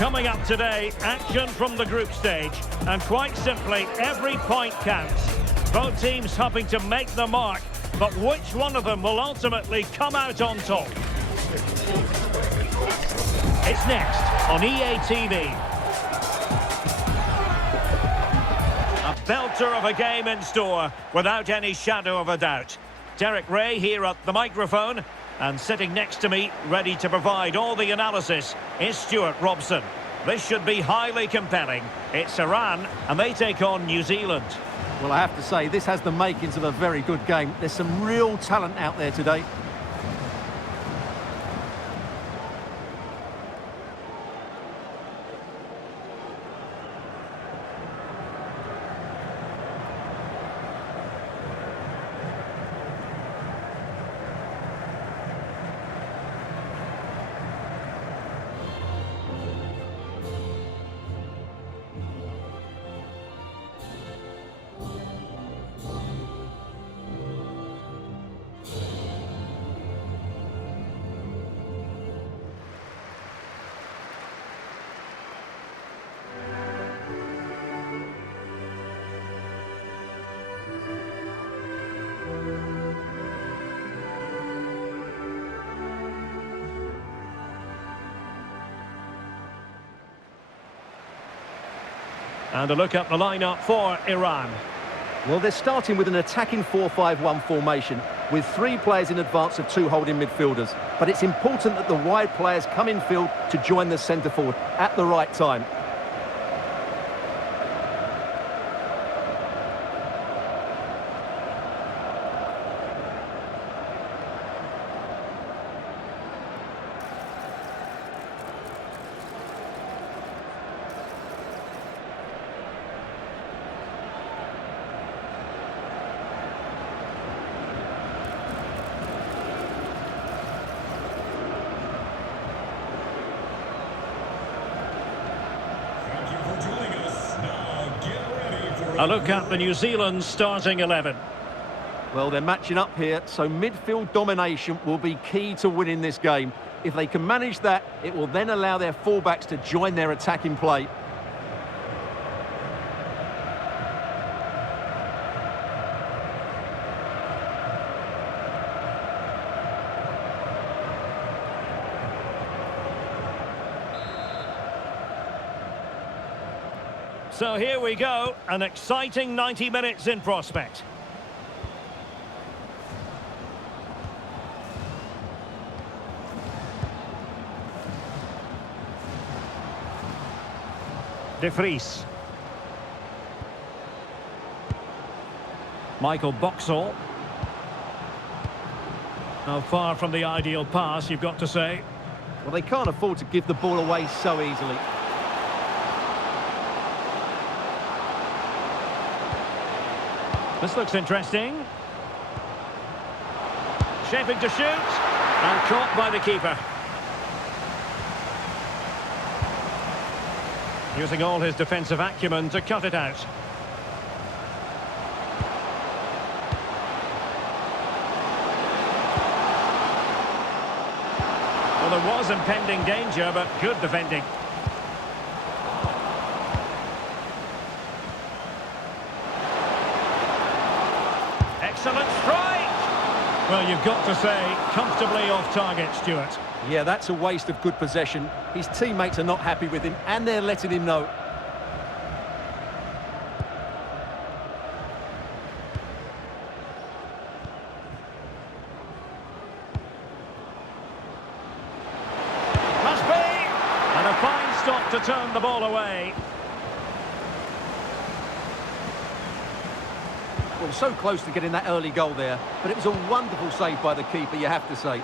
Coming up today, action from the group stage. And quite simply, every point counts. Both teams hoping to make the mark, but which one of them will ultimately come out on top? It's next on EA TV. A belter of a game in store, without any shadow of a doubt. Derek Ray here at the microphone, and sitting next to me, ready to provide all the analysis, is Stuart Robson. This should be highly compelling. It's Iran, and they take on New Zealand. Well, I have to say, this has the makings of a very good game. There's some real talent out there today. And a look at the lineup for Iran. Well, they're starting with an attacking 4-5-1 formation with 3 players in advance of 2 holding midfielders. But it's important that the wide players come in field to join the centre forward at the right time. A look at the New Zealand starting 11. Well, they're matching up here, so midfield domination will be key to winning this game. If they can manage that, it will then allow their fullbacks to join their attacking play. So here we go, an exciting 90 minutes in prospect. De Vries. Michael Boxall. Now far from the ideal pass, you've got to say. Well, they can't afford to give the ball away so easily. This looks interesting. Shaping to shoot. And caught by the keeper. Using all his defensive acumen to cut it out. Well, there was impending danger, but good defending. Excellent strike! Well, you've got to say, comfortably off target, Stuart. Yeah, that's a waste of good possession. His teammates are not happy with him, and they're letting him know. Must be! And a fine stop to turn the ball away. Well, so close to getting that early goal there, but it was a wonderful save by the keeper, you have to say.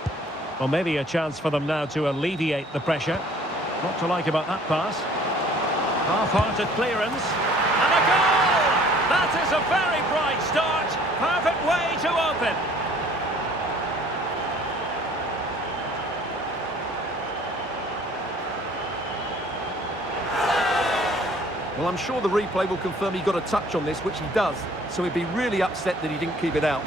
Well, maybe a chance for them now to alleviate the pressure. What to like about that pass? Half-hearted clearance. And a goal! That is a very bright start. Perfect way to open. Well, I'm sure the replay will confirm he got a touch on this, which he does. So he'd be really upset that he didn't keep it out.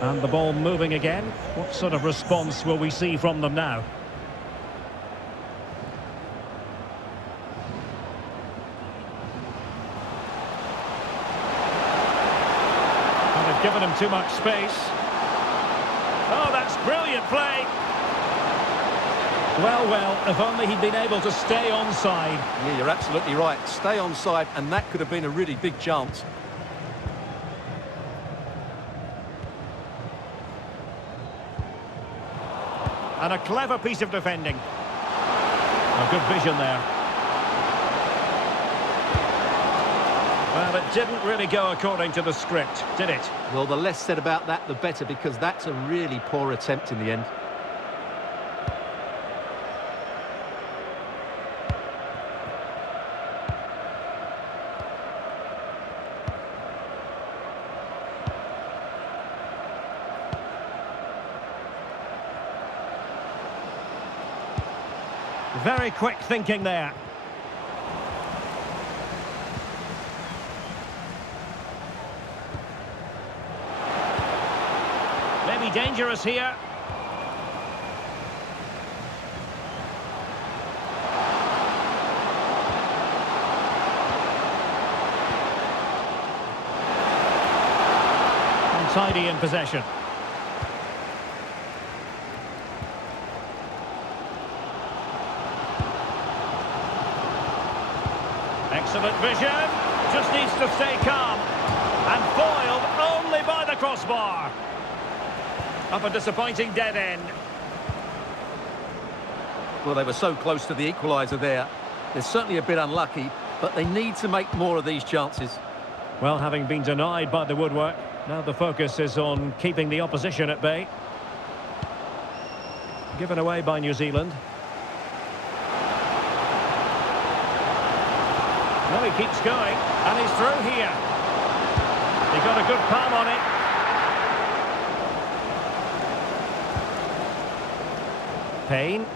And the ball moving again. What sort of response will we see from them now? And they've given him too much space. Oh, that's brilliant play. Well, if only he'd been able to stay onside. Yeah, you're absolutely right. Stay onside, and that could have been a really big chance. And a clever piece of defending. A good vision there. Well, it didn't really go according to the script, did it? Well, the less said about that, the better, because that's a really poor attempt in the end. Very quick thinking there. Maybe dangerous here. Untidy in possession. Excellent vision, just needs to stay calm, and foiled only by the crossbar. Up a disappointing dead end. Well, they were so close to the equaliser there. They're certainly a bit unlucky, but they need to make more of these chances. Well, having been denied by the woodwork, now the focus is on keeping the opposition at bay. Given away by New Zealand. No, he keeps going, and he's through here. He got a good palm on it. Payne.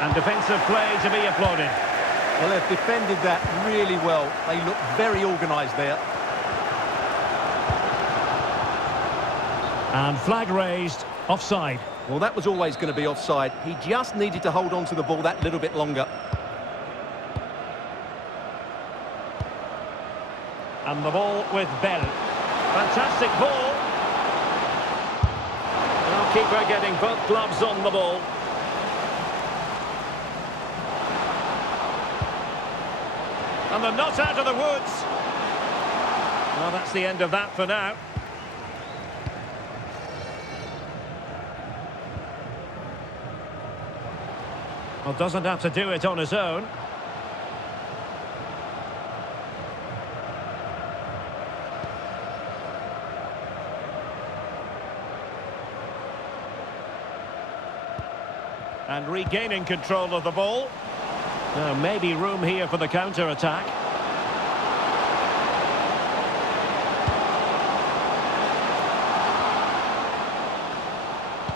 And defensive play to be applauded. Well, they've defended that really well. They look very organised there. And flag raised, offside. Well, that was always going to be offside. He just needed to hold on to the ball that little bit longer. And the ball with Bell. Fantastic ball. Goalkeeper getting both gloves on the ball. And they're not out of the woods. Well, that's the end of that for now. Well, doesn't have to do it on his own. And regaining control of the ball. Now, maybe room here for the counter-attack.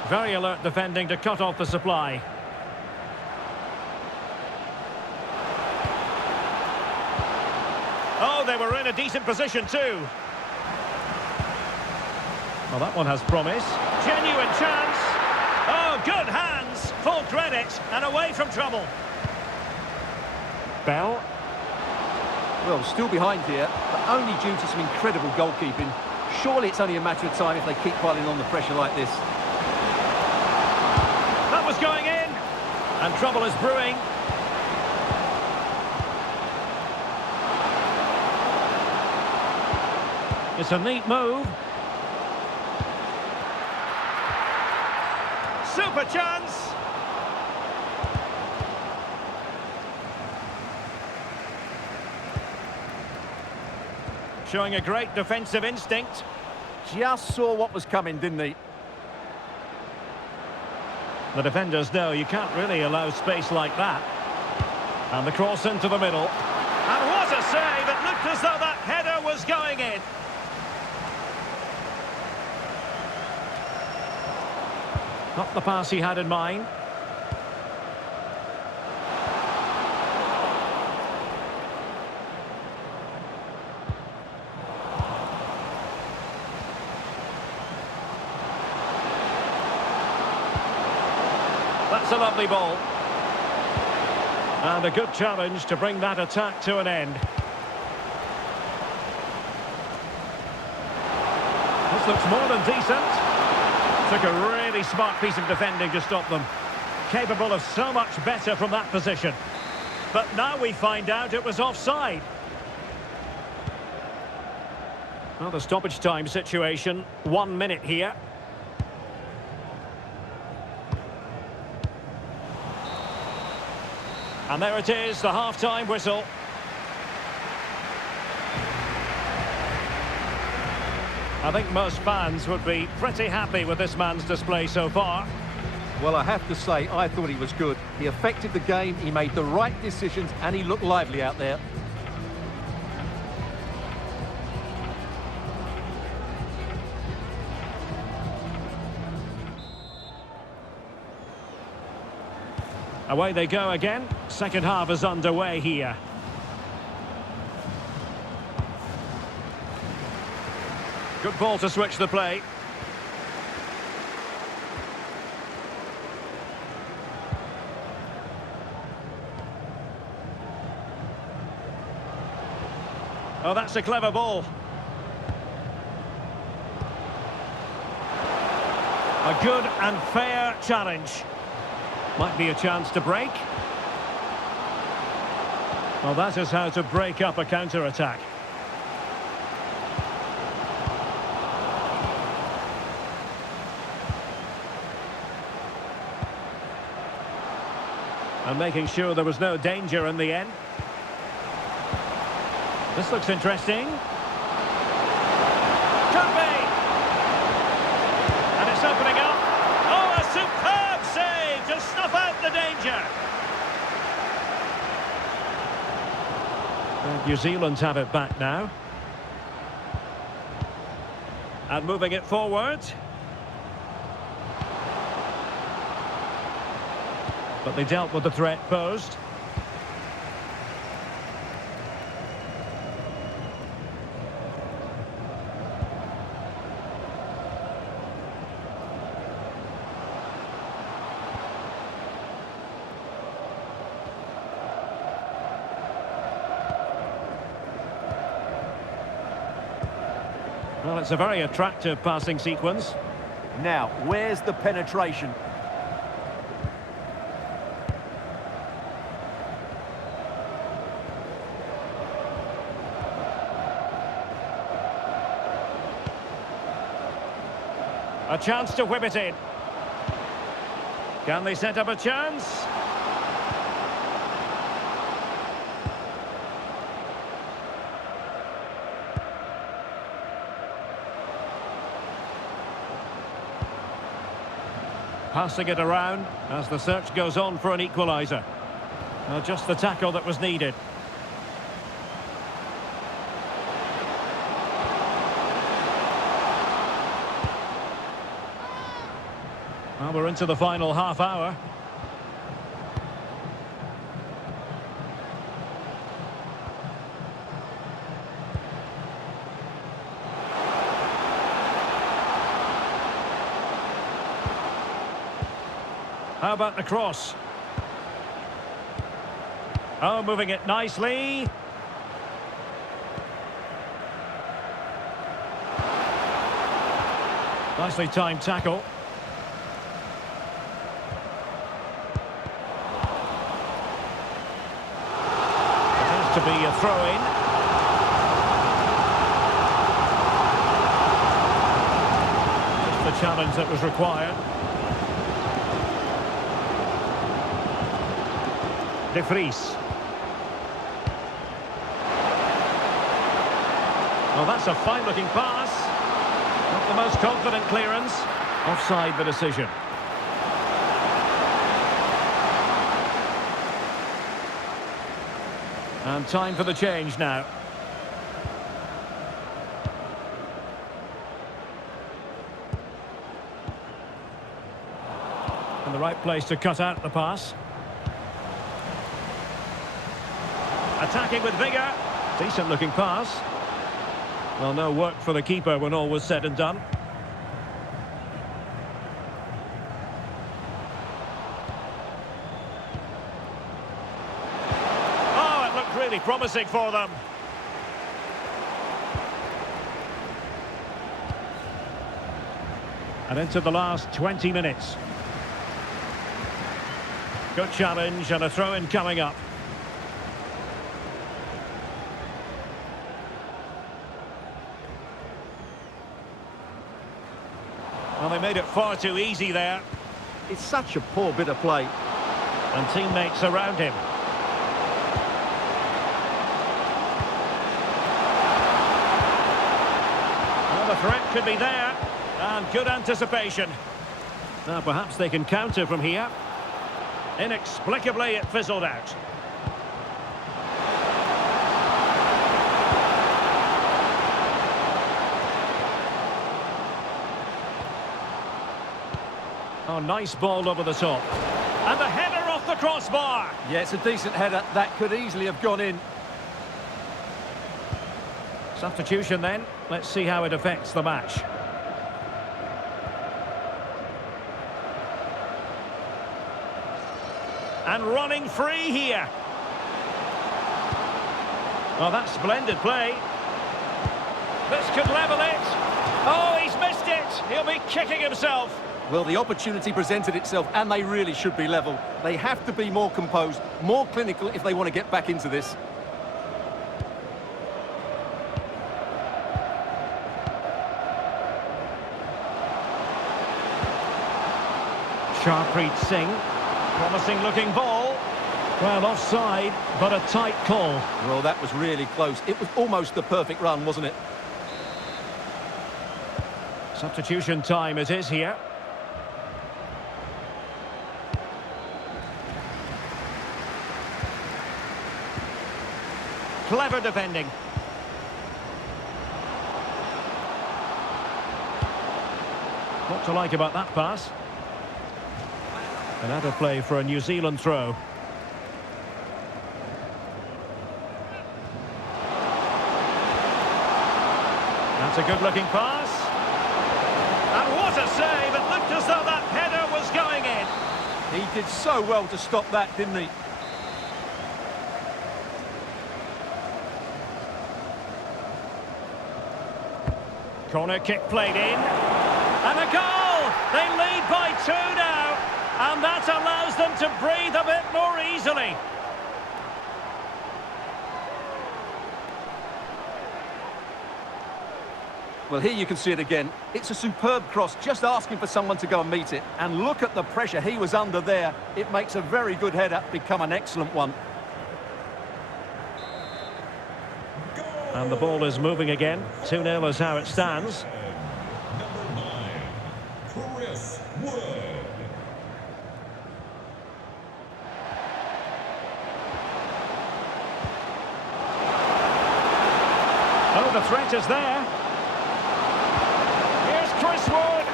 Very alert defending to cut off the supply. Oh, they were in a decent position too. Well, that one has promise. Genuine chance. Oh, good hands. Full credit and away from trouble. Bell. Well, still behind here, but only due to some incredible goalkeeping. Surely it's only a matter of time if they keep piling on the pressure like this. That was going in. And trouble is brewing. It's a neat move. Super chance. Showing a great defensive instinct. Just saw what was coming, didn't he? The defenders know you can't really allow space like that. And the cross into the middle. And what a save! It looked as though that header was going in. Not the pass he had in mind. That's a lovely ball. And a good challenge to bring that attack to an end. This looks more than decent. Took a really smart piece of defending to stop them. Capable of so much better from that position. But now we find out it was offside. Well, the stoppage time situation, 1 minute here. And there it is, the half-time whistle. I think most fans would be pretty happy with this man's display so far. Well, I have to say, I thought he was good. He affected the game, he made the right decisions, and he looked lively out there. Away they go again. Second half is underway here. Good ball to switch the play. Oh, that's a clever ball. A good and fair challenge. Might be a chance to break. Well, that is how to break up a counter-attack. And making sure there was no danger in the end. This looks interesting. Could be! And it's opening up. Oh, a superb save to snuff out the danger. And New Zealand have it back now. And moving it forward. But they dealt with the threat posed. Well, it's a very attractive passing sequence. Now, where's the penetration? A chance to whip it in. Can they set up a chance? Passing it around as the search goes on for an equaliser. Just the tackle that was needed. Well, we're into the final half hour. How about the cross? Oh, moving it nicely. Nicely timed tackle. To be a throw-in. Just the challenge that was required. De Vries. Well, that's a fine-looking pass. Not the most confident clearance. Offside the decision. And time for the change now. And the right place to cut out the pass. Attacking with vigour. Decent looking pass. Well, no work for the keeper when all was said and done. really promising for them. And into the last 20 minutes. Good challenge and a throw-in coming up. Well, they made it far too easy there. It's such a poor bit of play. And teammates around him. Well, the threat could be there. And good anticipation. Now perhaps they can counter from here. Inexplicably it fizzled out. Oh, nice ball over the top. And the header off the crossbar. Yeah, it's a decent header. That could easily have gone in. Substitution then. Let's see how it affects the match. And running free here. Oh, that's splendid play. This could level it. Oh, he's missed it. He'll be kicking himself. Well, the opportunity presented itself, and they really should be level. They have to be more composed, more clinical if they want to get back into this. Sharpreet Singh. Promising looking ball. Well, offside, but a tight call. Well, that was really close. It was almost the perfect run, wasn't it? Substitution time it is here. Clever defending. What to like about that pass? Another play for a New Zealand throw. That's a good-looking pass. And what a save! It looked as though that header was going in. He did so well to stop that, didn't he? Corner kick played in. And a goal! They lead by 2 now. And that allows them to breathe a bit more easily. Well, here you can see it again. It's a superb cross, just asking for someone to go and meet it. And look at the pressure he was under there. It makes a very good header become an excellent one. And the ball is moving again. 2-0 is how it stands. Oh, the threat is there. Here's Chris Wood.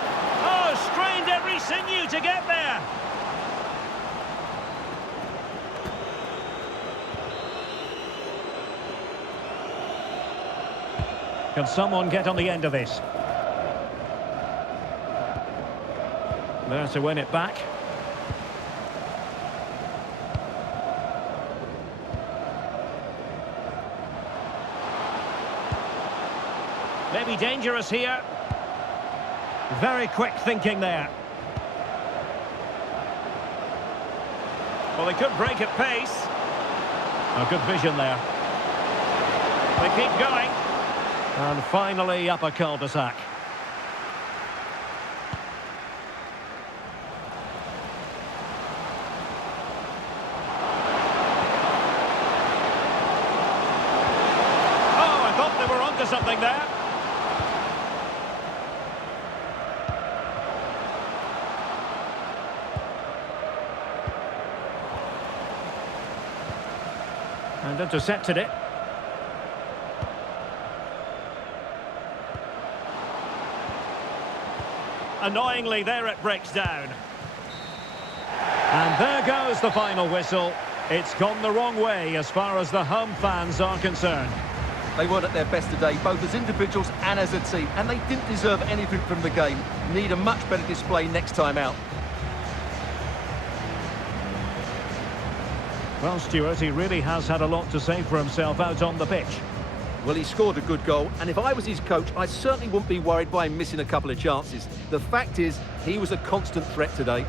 Oh, strained every sinew to get there. Can someone get on the end of this? There to win it back. Maybe dangerous here. Very quick thinking there. Well, they could break at pace. A good vision there. They keep going. And finally up a cul-de-sac. Oh, I thought they were onto something there. And intercepted it. Annoyingly, there it breaks down. And there goes the final whistle. It's gone the wrong way as far as the home fans are concerned. They weren't at their best today, both as individuals and as a team, and they didn't deserve anything from the game. Need a much better display next time out. Well, Stuart, he really has had a lot to say for himself out on the pitch. Well, he scored a good goal, and if I was his coach, I certainly wouldn't be worried by him missing a couple of chances. The fact is, he was a constant threat today.